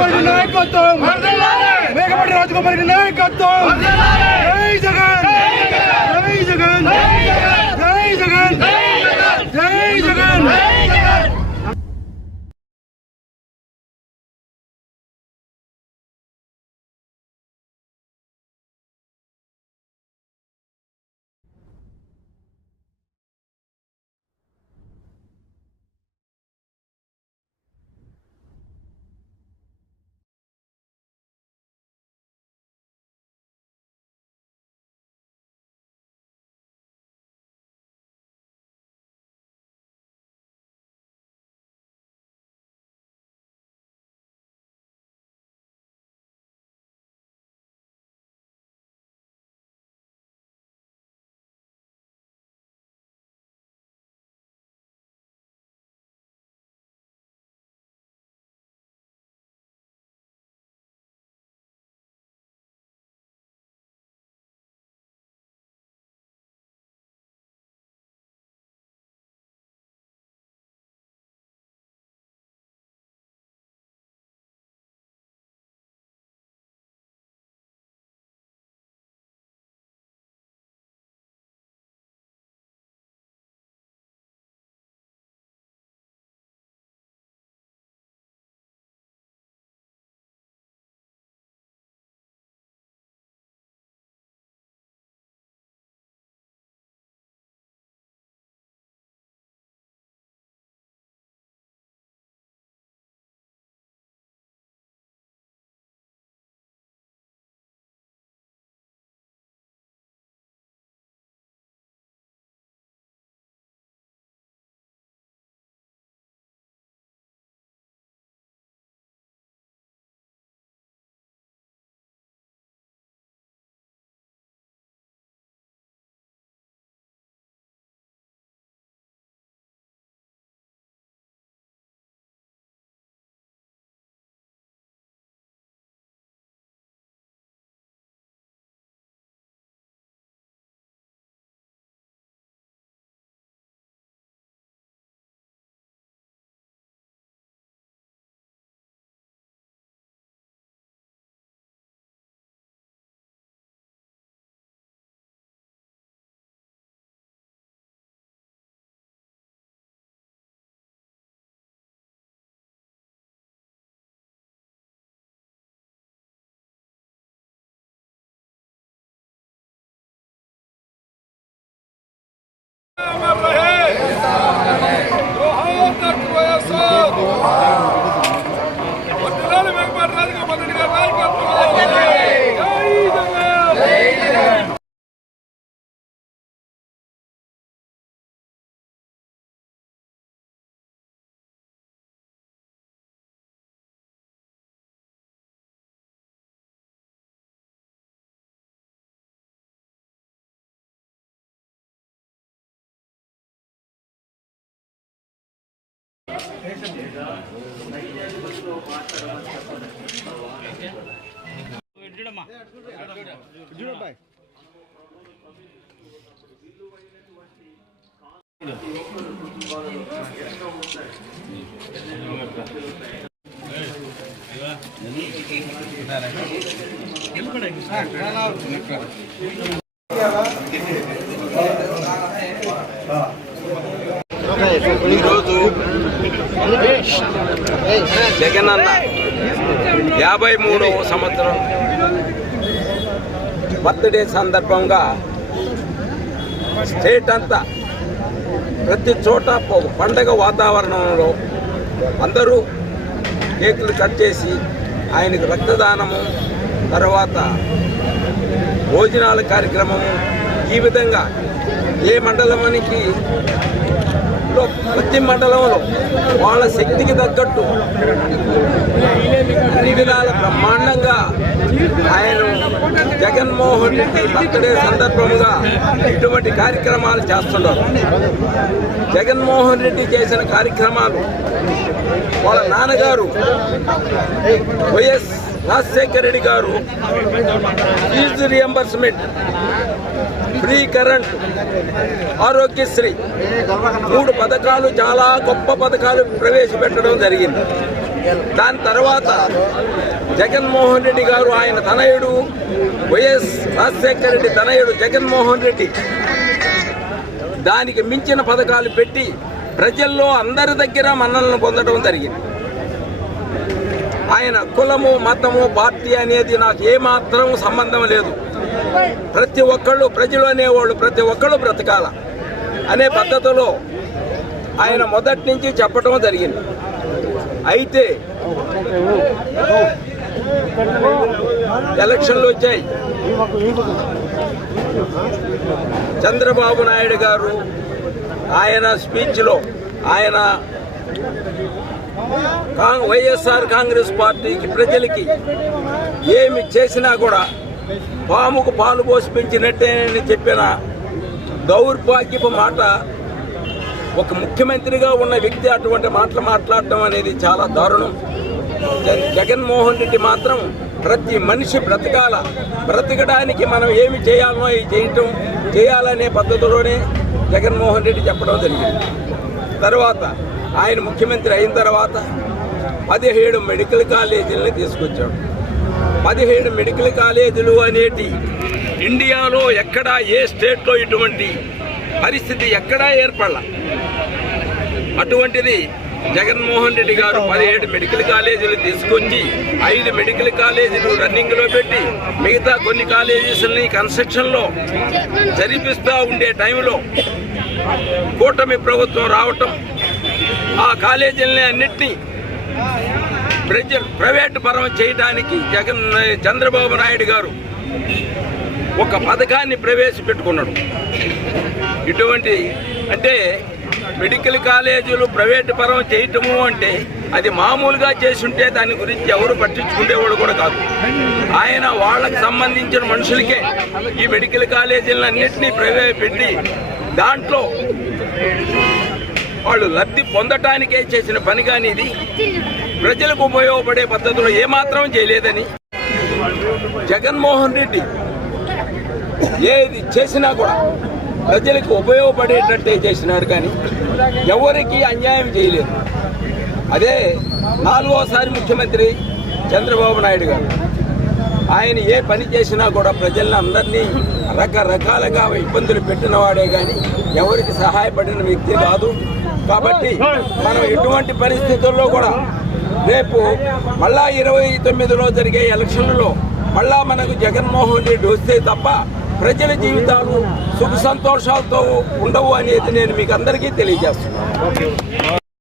రాజగోపాల్ రెడ్డి నాయకత్వం, మేకపాటి రాజగోపాల్ రెడ్డి నాయకత్వం. జై జగన్, జై జగన్, జై జగన్, జై జగన్. ఈరోజు జగనన్న 53వ సంవత్సరం బర్త్డే సందర్భంగా స్టేట్ అంతా ప్రతి చోట పండగ వాతావరణంలో అందరూ కేకులు కట్ చేసి ఆయనకు రక్తదానము, తర్వాత భోజనాల కార్యక్రమము, ఈ విధంగా ఏ మండలానికి ప్రతి మండలంలో వాళ్ళ శక్తికి తగ్గట్టు విధాల బ్రహ్మాండంగా ఆయన జగన్మోహన్ రెడ్డి బర్త్డే సందర్భంగా ఇటువంటి కార్యక్రమాలు చేస్తున్నారు. జగన్మోహన్ రెడ్డి చేసిన కార్యక్రమాలు వాళ్ళ నాన్నగారు YS Rajasekhara Reddy garu fee reimbursement, free current, Aarogyasri 3 పథకాలు చాలా గొప్ప పథకాలు ప్రవేశపెట్టడం జరిగింది. దాని తర్వాత జగన్మోహన్ రెడ్డి గారు ఆయన తనయుడు వైఎస్ రాజశేఖర రెడ్డి తనయుడు జగన్మోహన్ రెడ్డి దానికి మించిన పథకాలు పెట్టి ప్రజల్లో అందరి దగ్గర మన్నలను పొందడం జరిగింది. ఆయన కులము మతము పార్టీ అనేది నాకు ఏమాత్రం సంబంధం లేదు. ప్రతి ఒక్కళ్ళు ప్రజలు అనేవాళ్ళు ప్రతి ఒక్కళ్ళు బ్రతకాల అనే పద్ధతిలో ఆయన మొదటి నుంచి చెప్పడం జరిగింది. అయితే ఎలక్షన్లు వచ్చాయి. చంద్రబాబు నాయుడు గారు ఆయన స్పీచ్లో ఆయన వైఎస్ఆర్ కాంగ్రెస్ పార్టీకి ప్రజలకి ఏమి చేసినా కూడా పాముకు పాలు పోసి పెంచినట్టే అని చెప్పిన దౌర్భాగ్యపు మాట ఒక ముఖ్యమంత్రిగా ఉన్న వ్యక్తి అటువంటి మాటలు మాట్లాడటం అనేది చాలా దారుణం. జగన్మోహన్ రెడ్డి మాత్రం ప్రతి మనిషి బ్రతకడానికి మనం ఏమి చేయాలనో చేయాలనే పద్ధతిలోనే జగన్మోహన్ రెడ్డి చెప్పడం జరిగింది. తర్వాత ఆయన ముఖ్యమంత్రి అయిన తర్వాత 17 మెడికల్ కాలేజీలను తీసుకొచ్చాడు. 17 మెడికల్ కాలేజీలు అనేటి ఇండియాలో ఎక్కడా ఏ స్టేట్లో ఇటువంటి పరిస్థితి ఎక్కడా ఏర్పడలా. అటువంటిది జగన్మోహన్ రెడ్డి గారు 17 మెడికల్ కాలేజీలు తీసుకొచ్చి 5 మెడికల్ కాలేజీలు రన్నింగ్లో పెట్టి మిగతా కొన్ని కాలేజెస్ని కన్స్ట్రక్షన్లో జరిపిస్తూ ఉండే టైంలో కూటమి ప్రభుత్వం రావటం ఆ కాలేజీలని అన్నిటినీ ప్రైవేట్ పరం చేయడానికి చంద్రబాబు నాయుడు గారు ఒక పథకాన్ని ప్రవేశపెట్టుకున్నాడు. ఇటువంటి అంటే మెడికల్ కాలేజీలు ప్రైవేట్ పరం చేయటము అంటే అది మామూలుగా చేసుంటే దాని గురించి ఎవరు పట్టించుకునేవాడు కూడా కాదు. ఆయన వాళ్ళకి సంబంధించిన మనుషులకే ఈ మెడికల్ కాలేజీలను అన్నింటినీ ప్రవేశపెట్టి దాంట్లో వాళ్ళు లబ్ధి పొందటానికే చేసిన పని కానీ ఇది ప్రజలకు ఉపయోగపడే పద్ధతిలో ఏమాత్రం చేయలేదని జగన్మోహన్ రెడ్డి ఏది చేసినా కూడా ప్రజలకు ఉపయోగపడేటట్టే చేసినాడు కానీ ఎవరికి అన్యాయం చేయలేదు. అదే 4వసారి ముఖ్యమంత్రి చంద్రబాబు నాయుడు గారు ఆయన ఏ పని చేసినా కూడా ప్రజలను అందరినీ రకరకాలుగా ఇబ్బందులు పెట్టిన వాడే కానీ ఎవరికి సహాయపడిన వ్యక్తి కాదు. కాబట్టి మనం ఎటువంటి పరిస్థితుల్లో కూడా రేపు మళ్ళా 29లో జరిగే ఎలక్షన్లలో మళ్ళా మనకు జగన్మోహన్ రెడ్డి వస్తే తప్ప ప్రజల జీవితాలు సుఖ సంతోషాలతో ఉండవు అనేది నేను మీకు అందరికీ తెలియజేస్తున్నాను.